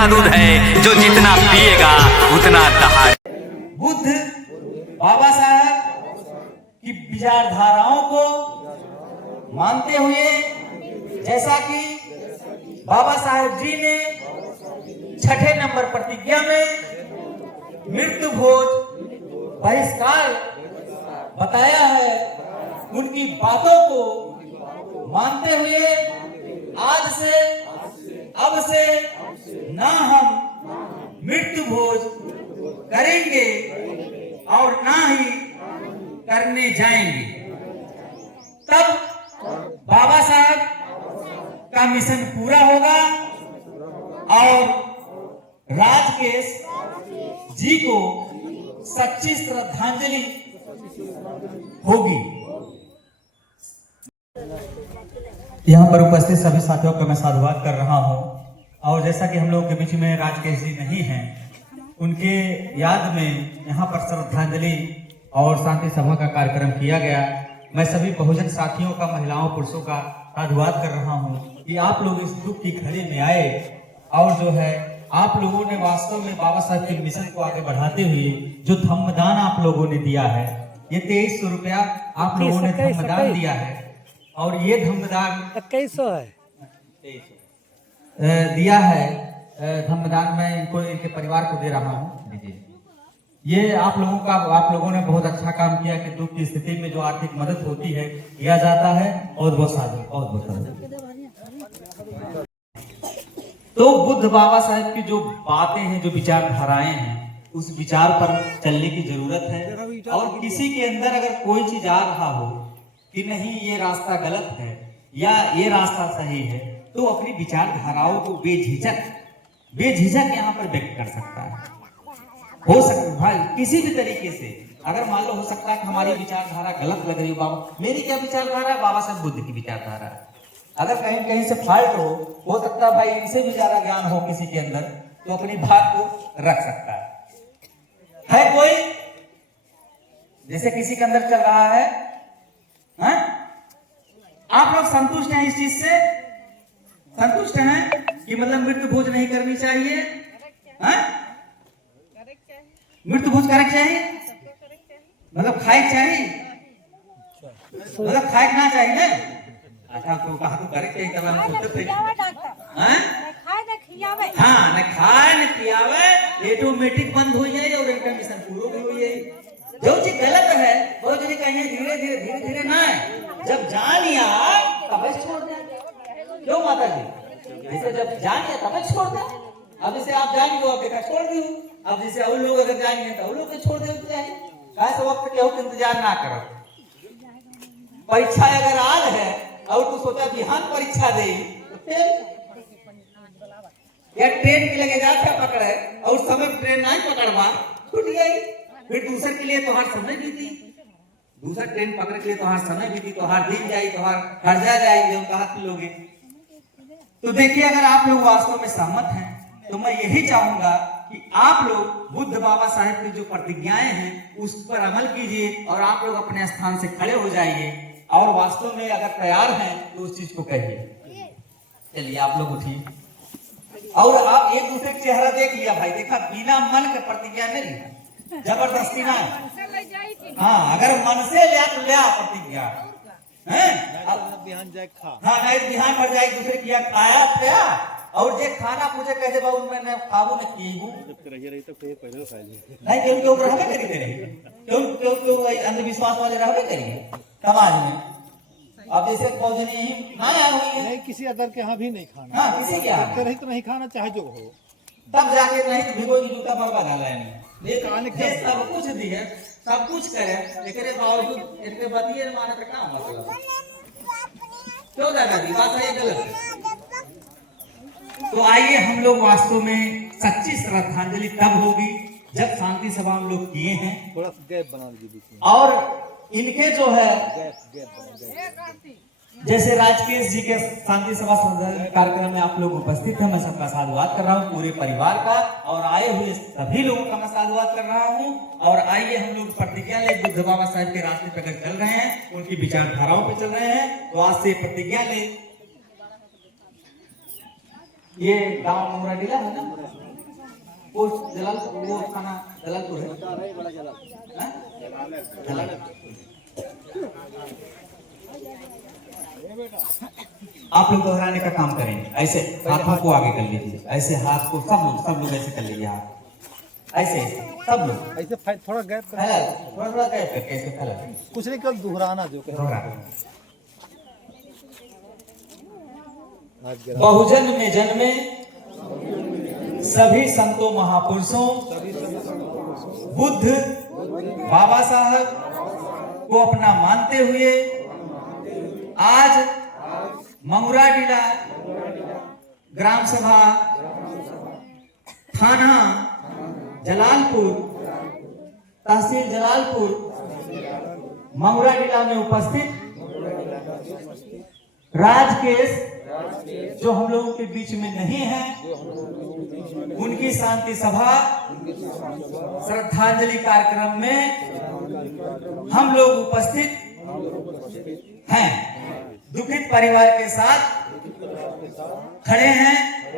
का दूध है जो जितना पिएगा उतना दहाड़। बुद्ध बाबा साहब की विचारधाराओं को मानते हुए, जैसा कि बाबा साहेब जी ने 6ठे नंबर प्रतिज्ञा में मृत्यु भोज बहिष्कार बताया है, उनकी बातों को मानते हुए आज से अब से ना हम मृत्यु भोज करेंगे और ना ही करने जाएंगे। तब बाबा साहब का मिशन पूरा होगा और राजकेश जी को सच्ची श्रद्धांजलि होगी। यहाँ पर उपस्थित सभी साथियों का मैं साधुवाद कर रहा हूँ। और जैसा कि हम लोग के बीच में राजकेश जी नहीं हैं, उनके याद में यहाँ पर श्रद्धांजलि और शांति सभा का कार्यक्रम किया गया। मैं सभी बहुजन साथियों का, महिलाओं पुरुषों का साधुवाद कर रहा हूँ कि आप लोग इस दुख की घड़ी में आए और जो है आप लोगों ने वास्तव में बाबा साहब के मिशन को आगे बढ़ाते हुए जो धम्मदान आप लोगों ने दिया है, ये 2300 रुपया आप लोगों ने धम्मदान दिया है। और ये धम्मदान 2100 है दिया है, धम्मदान मैं इनको, इनके परिवार को दे रहा हूँ। ये आप लोगों ने बहुत अच्छा काम किया कि दुख की स्थिति में जो आर्थिक मदद होती है किया जाता है। और बहुत साधु, बहुत साधु। तो बुद्ध बाबा साहब की जो बातें हैं, जो विचारधाराएं हैं, उस विचार पर चलने की जरूरत है। और किसी के अंदर अगर कोई चीज आ रहा हो कि नहीं ये रास्ता गलत है या ये रास्ता सही है, तो अपनी विचारधाराओं को बेझिझक यहाँ पर व्यक्त कर सकता है। हो सकता है किसी भी तरीके से, अगर मान लो हो सकता है कि हमारी विचारधारा गलत लग रही हो, बाबा मेरी क्या विचारधारा है, बाबा साहब बुद्ध की विचारधारा है, अगर कहीं कहीं से फाल्ट हो सकता है भाई इनसे भी ज्यादा ज्ञान हो किसी के अंदर, तो अपनी बात को रख सकता है कोई जैसे किसी के अंदर चल रहा है, हाँ? आप लोग संतुष्ट हैं इस चीज से? संतुष्ट हैं कि मतलब मृत्यु भोज नहीं करनी चाहिए? हाँ? मृत्यु भोज करेक्ट चाहिए, मतलब खाए चाहिए, मतलब खाए ना चाहिए। अच्छा तो कहा तो करेक्ट चाहिए, तब हम सोचते थे हाँ न खाए न पियावे, ऑटोमेटिक बंद हो जाए और इनका मिशन पूरा भी हो जाए। जो चीज गलत है वो चीज कहीं धीरे धीरे ना है, जब जान लिया तब छोड़ दे। क्यों माता जी? जैसे जब जान लिया तब छोड़ दे। अब जैसे आप जान लो, आप देखा छोड़ दी, अब जैसे और लोग अगर जाएंगे तो और लोग छोड़ दे चाहिए। कैसे वक्त के हो इंतजार ना करो। परीक्षा अगर आज है और तू सोचा बिहान परीक्षा दे, या ट्रेन के लगे जाता पकड़े और समय ट्रेन नहीं पकड़वा, छूट गई, फिर दूसरे के लिए तोहार समय बीती, दूसरा ट्रेन पकड़ने के लिए तोहार समय बीती, तोहार दिन जाई, तोहार हर्जा जाएगी, कहा लोगे। तो देखिए अगर आप लोग वास्तव में सहमत हैं तो मैं यही चाहूंगा कि आप लोग बुद्ध बाबा साहब की जो प्रतिज्ञाएं हैं उस पर अमल कीजिए और आप लोग अपने स्थान से खड़े हो जाइए और वास्तव में अगर तैयार हैं तो उस चीज को कहिए। चलिए आप लोग उठिए और आप एक दूसरे का चेहरा देख लिया भाई, देखा बिना मन के प्रतिज्ञा नहीं, जबरदस्ती ना। हाँ अगर मन से लिया तो लिया प्रतिज्ञा है, बिहान जाए खा, हाँ नहीं बिहान भर जाए दूसरे किया खाया था और जे खाना पूछे कहते बाबू मैंने खाबू न कीबू रही तो कोई पहले खा लिए नहीं, क्यों रहबे करिए क्यों अंधविश्वास वाले रहबे करिए समाज में। अब जैसे फौजी नहीं खाया हुई है, नहीं किसी अदर के यहाँ भी नहीं खाना, हाँ किसी के यहाँ रही तो नहीं खाना चाहे जो हो, तब जाके नहीं तो भिगो की जूता पर बना लेने सब कुछ दिए, सब कुछ करे, एकरे बावजूद इनके बतिये माने तो क्या मतलब? क्यों दादाजी बात है गलत? तो आइए हम लोग वास्तव में सच्ची श्रद्धांजलि तब होगी जब शांति सभा हम लोग किए हैं, थोड़ा गैप बना दीजिए और इनके जो है जैसे राजकेश जी के शांति सभा कार्यक्रम में आप लोग उपस्थित हैं, मैं सबका साधुवाद कर रहा हूँ, पूरे परिवार का और आए हुए सभी लोगों का मैं साधुवाद कर रहा हूँ। और आइए हम लोग प्रतिज्ञा ले, बुद्ध बाबा साहब के रास्ते पर अगर चल रहे हैं, उनकी विचारधाराओं पे चल रहे हैं, तो आज से प्रतिज्ञा ले ये गांव मंगराडीला है ना, वो जलालपुर, वो थाना जलालपुर है। हाँ? जलालपुर। आप लोग दोहराने का काम करेंगे, ऐसे हाथों को आगे कर लीजिए, ऐसे हाथ को सब लोग ऐसे कर लीजिए, हाथ ऐसे सब लोग ऐसे थोड़ा गैप फैला, थोड़ा गैप करके ऐसे फैला कुछ नहीं, कल दोहराना जो दोहरा। आज बहुजन में जन्मे सभी संतों महापुरुषों, बुद्ध बाबा साहब को अपना मानते हुए आज मंगराडीला ग्राम सभा थाना जलालपुर, तहसील जलालपुर, मंगराडीला में उपस्थित राजकेश जो हम लोगों के बीच में नहीं है, उनकी शांति सभा श्रद्धांजलि कार्यक्रम में हम लोग उपस्थित हैं। दुखित परिवार के साथ खड़े हैं।